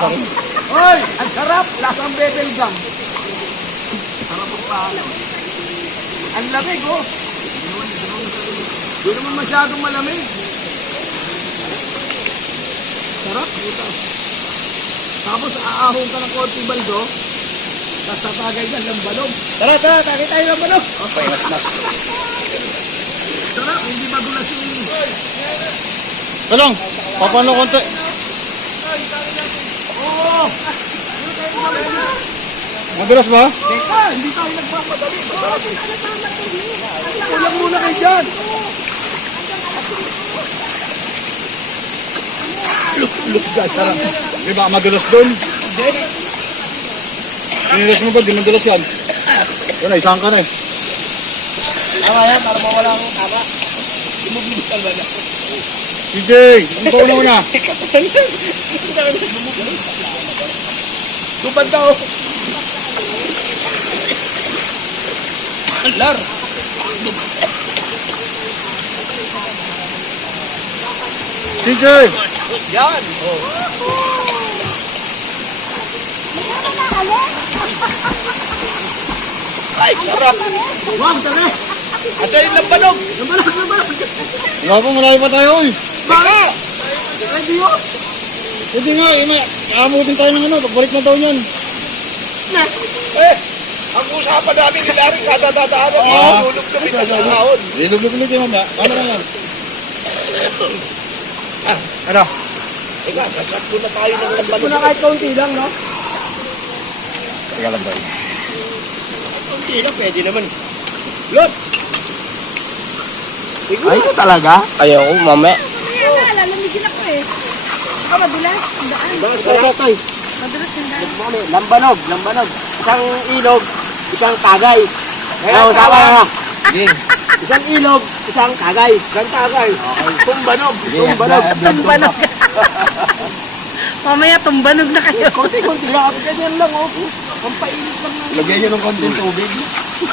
Hoy, ang sarap. Lasang bebel gum. Sarap ang paano. Ang lamig, oh. Hindi naman masyadong malamig. Sarap, dito. Tapos aahon ka ng konti baldo. Tapos tatagay dyan ng balog. Tara, tagay tayo ng balog. Okay, nas. Sarap, hindi magulas yung... Talong, papano konti. Oo! Madulas ba? Teka, hindi tayo nagpapadali. Ulang muna kayo dyan. Look, guys, sarap. Di ba madulas doon? Inilas mo ba? Di madulas yan. Yun, isang ka na eh. Tama yan, para mawala ang tama. Imubibital ba na? DJ, ang bawa na muna. Tupad daw. Alar. DJ! Yan. Oh. Ay, sarap. Wow, tagas. Asa yung lambanog? Lambanog. Wala po, malayo pa tayo eh. Baka! Ready yun? Hindi nga, aamutin tayo ng ano, pagbalik na daw niyan. Ang usapan namin nila rin kada dadaan ang mahulog kami na sa ahon. Ilog-log ulit yung mama. Ano na yan? Ano? Ika, kasat ko na tayo ng lambanog. Muna kahit kaunti lang, no? Teka lang tayo. Kaunti lang, pwede naman. Lot! Ay, ito talaga? Ayaw ko, mame. Kaya lalamigin ako eh. Madulas ang daan. Tatay. Madulas ang daan. Lambanog. Isang ilog, isang tagay. Kaya usawa na. Isang ilog, isang tagay. Okay. Tumbanog. Tumbanog. Mamaya tumbanog na kayo. Konti-konti lang. Ganyan lang, oh. Ang painit lang. Lagyan nyo ng konting tubig.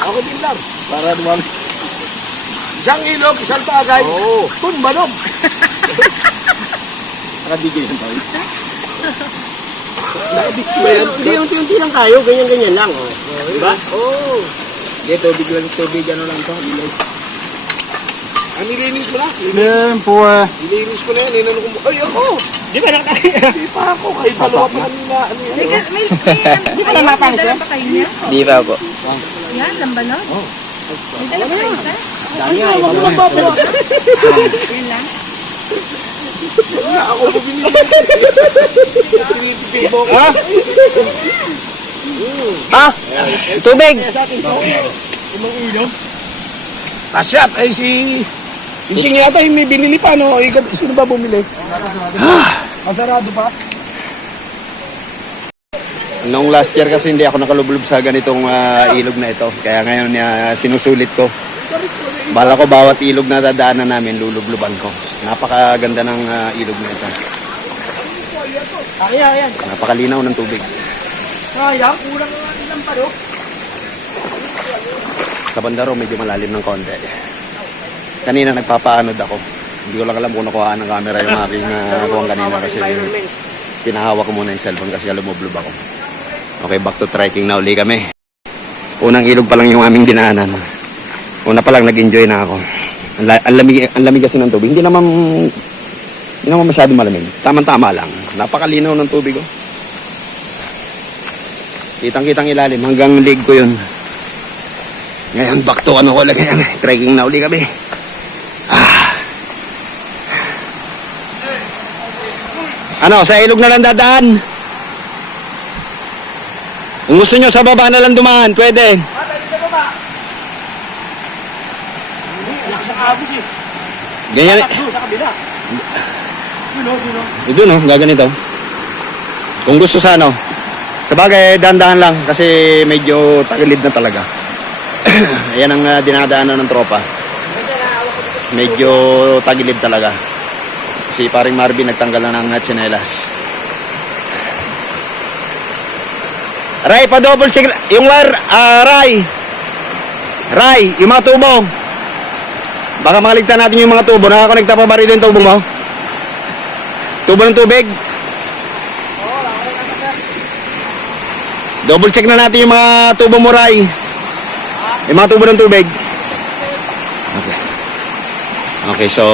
Ako din lang. Para naman. Isang ilog, isang tagay. Tumbanog. Nakabigay yan tayo. Hindi, unti-unti lang tayo. Ganyan-ganyan lang, oh. Diba? Oo. Hindi, tubig, ano lang to. Nilinis mo na? Then, for... Nilinis ko na yan. Ay, ako! Di ba nakakaya? Di pa ako. Kahit dalawa pa kanina. Di ba namatanis yan? Di ba po? Yan, lambanog. May dala pa kayo isa? Dami nga. Huwag mo lang babala. Yun lang. Wala ako bumili. Pinipipil mo. Ha? Ah! Tubig! Kasyat ay si... Yung yata yung may binili pa, no? Sino ba bumili? Masarado pa? Noong last year kasi hindi ako nakalublob sa ganitong ilog na ito. Kaya ngayon sinusulit ko. Bala ko bawat ilog na dadaanan namin, lulubluban ko. Napakaganda ng ilog na ito. Ayan. Napakalinaw ng tubig. Ayan, kulang lang pa, no? Sa bandaro medyo malalim ng konti. Kanina nagpapaanod ako. Hindi ko lang alam kung nakuhaan ng camera yung aking nakuhaan kanina kasi pinahawak ko muna yung cellphone kasi lumublob ako. Okay, back to trekking na uli kami. Unang ilog pa lang yung aming dinaanan. Una pa lang nag-enjoy na ako. Ang lamig kasi ng tubig. Hindi naman masyadong malamig. Tama-tama lang. Napakalinaw ng tubig. Oh. Kitang-kitang ilalim. Hanggang leg ko yun. Ngayon, back to ano ko lang yan. Trekking na uli kami. Ano, sa ilog na lang dadaan? Kung gusto nyo sa baba na lang dumaan, pwede. Ganyan. Sa kabila. Doon oh, gaganito. Kung gusto sa ano. Sa bagay, dahan-dahan lang kasi medyo tagilid na talaga. Ayan ang dinadaanan ng tropa. Medyo tagilid talaga. Si paring Marvin nagtanggal na ng tsinelas. Ray, pa-double check. Yung wire, Ray, yung mga tubo. Baka makaligtan natin yung mga tubo. Nakakonekta pa ba rin yung tubo mo? Tubo ng tubig? Double check na natin yung mga tubo mo, Ray. Yung mga tubo ng tubig. Okay. Okay, so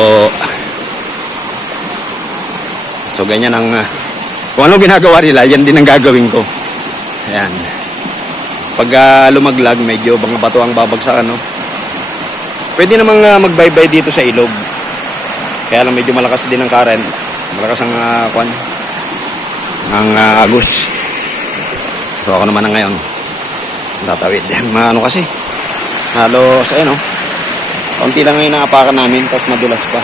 ganyan ang kung ano ginagawa nila, yan din ang gagawin ko. Ayan. Pag lumaglag, medyo mga bato ang babagsakan, no? Pwede namang magbaybay dito sa ilog. Kaya lang medyo malakas din ang current. Malakas ang agos. So ako naman na ngayon tatawid. Ano kasi halos no? Kaunti lang ngayon naapakan namin, tapos madulas pa.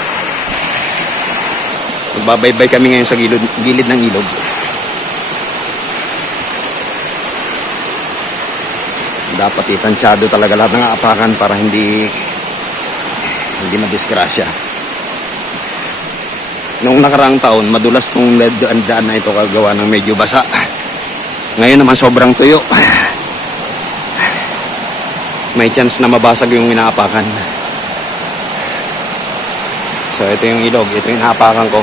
Magbabaybay kami ngayon sa gilid ng ilog. Dapat itansyado talaga lahat ng aapakan para hindi madisgrasya. Noong nakaraang taon, madulas tong daan na ito kagawa ng medyo basa. Ngayon naman sobrang tuyo. May chance na mabasag yung inaapakan. So ito yung ilog, ito yung inaapakan ko.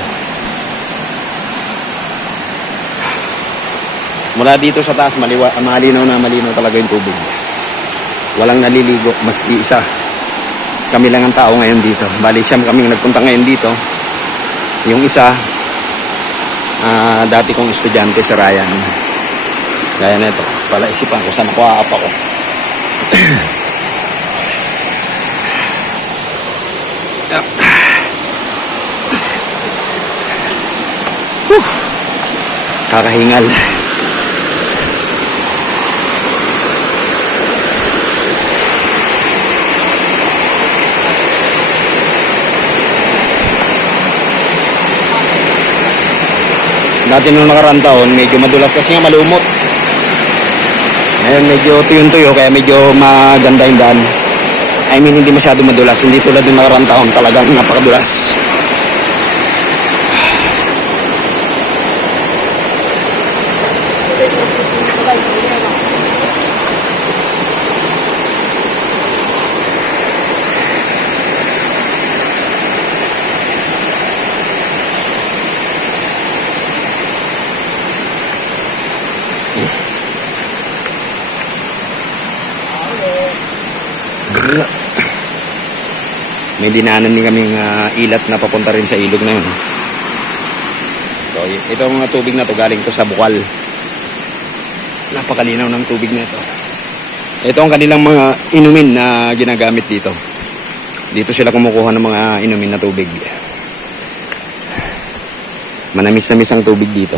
Mula dito sa taas, malinaw talaga yung tubig. Walang naliligo, maski isa. Kami lang ang tao ngayon dito. Bali siyam kaming nagpunta ngayon dito. Yung isa, dati kong estudyante sa Ryan. Gaya na ito, pala isipan ko saan ako aapa ko. Kakahingal. Dati nung nakaraan taon, medyo madulas kasi nga malumot. Ngayon medyo tuyo-tuyo, kaya medyo maganda yung daan. I mean, hindi masyado madulas. Hindi tulad nung nakaraan taon, talagang napakadulas. May dinaanan din kaming ilat na papunta rin sa ilog na yun. So itong tubig na to galing to sa bukal. Napakalinaw ng tubig na ito. Ito ang kanilang mga inumin na ginagamit dito. Dito sila kumukuha ng mga inumin na tubig. Manamis-namis ang tubig dito.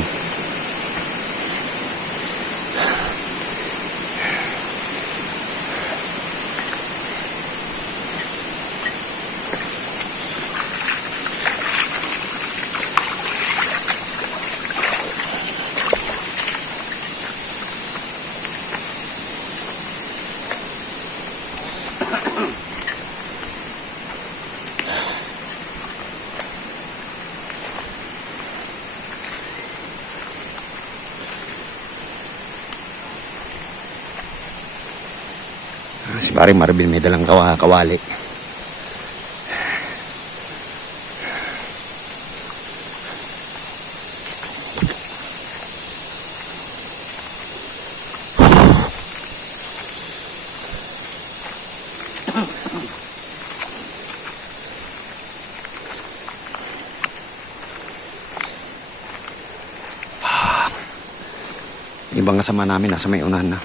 Si pare Marvin may dalang kawali. Ibang kasama namin nasa may unahan na.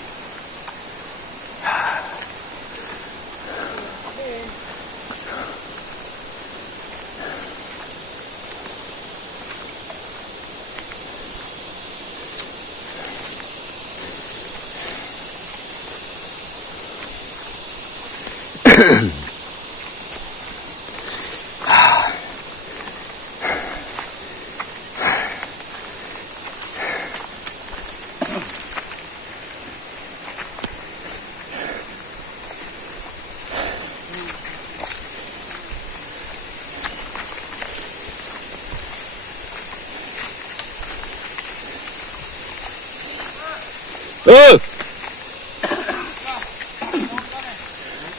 Oh!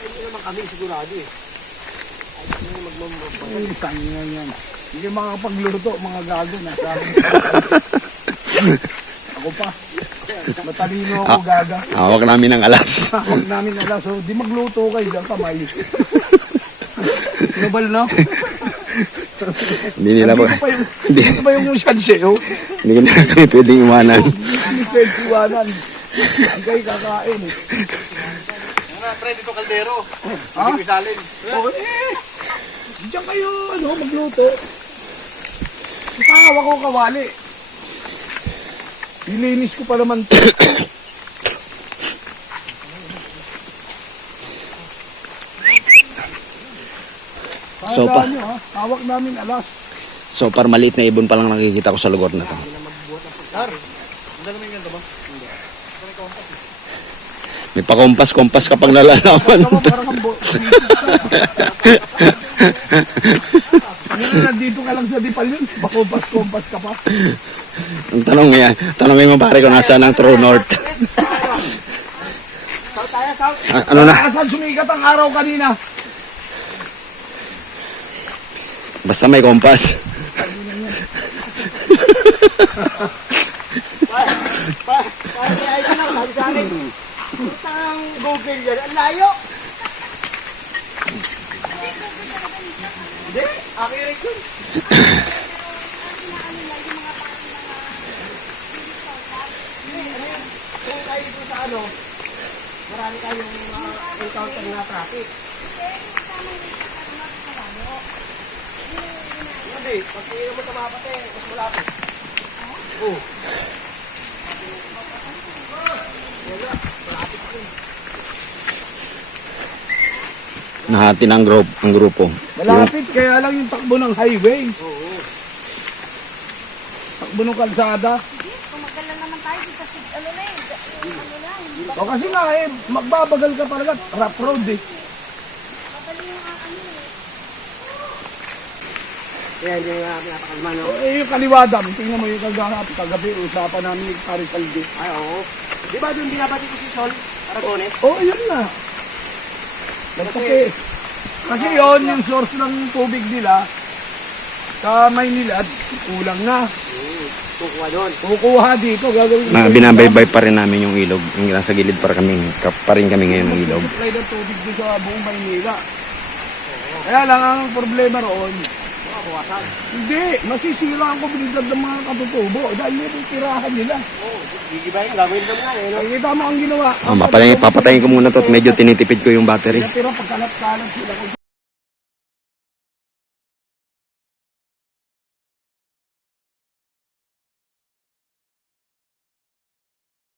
Hindi naman kami sigurado eh. Ay, tangina yan. Hindi makakapagluto, mga gago na sa akin. Ako pa. Matalino ako gaga. Hawak namin ng alas. Huwag namin alas. So, di magluto kayo dyan kamay. Nobal na. Hindi nila po. Dito pa yung shanse, oh. Hindi nila kami pwedeng iwanan. Hindi pwede iwanan. Hindi kayo kakain. Pre, dito kaldero. Ha? Hindi isalin. Oh, diyan kayo, magluto. Nakahawa ko kawali. Nilinis ko pa naman ito. So pa. Nyo, ha? Hawak namin alas. So far, maliit na ibon pa lang nakikita ko sa lugar na to. May pakompas-kompas ka pang nalalaman. Parang ang nandito ka lang sa Dipal yun. Bakompas-kompas ka pa. Ang tanongin mo pare kung nasaan ang True North. Ano na? Saan sumikat ang araw kanina? Basta may kompas. Parang si Aisha lang, sabi sa akin, putang Google yan, ang layo. Hindi, accurate yun. Kung kayo dun sa marami tayong encounter na traffic. Hindi, pag hindi mo tumapas mas malapit. Oo. Nahati na ang grupo. Malapit, kaya lang yung takbo ng highway. Oo. Takbo ng kalsada. Tumagal lang naman tayo sa ano na eh. Ano na, hindi ba O kasi nga magbabagal ka talaga. Rough road eh. babali yung ano eh. Kaya hindi nga pinapakalma, no? Yung kaliwadam, tingnan mo yung kagabi, usapan namin yung Parisaldi. Ay, oo. Di ba doon binabati ko si Sol Aragones? Oo, yun na. Kasi yun, yung source ng tubig nila sa Maynila, kulang na. Kukuha doon. Kukuha dito, gagawin Binabaybay pa rin namin yung ilog. Yung nasa gilid pa rin kami ngayon ng ilog. supply ng tubig dito sa buong Maynila. Kaya lang ang problema roon, hindi, masisira ang komunidad ng mga katutubo dahil yung tirahan nila. Gigibayin, gagawin lang nga eh, no? Nakikita mo ang ginawa. Papatayin ko muna to at medyo tinitipid ko yung battery. Tira pagkalat-kalat sila.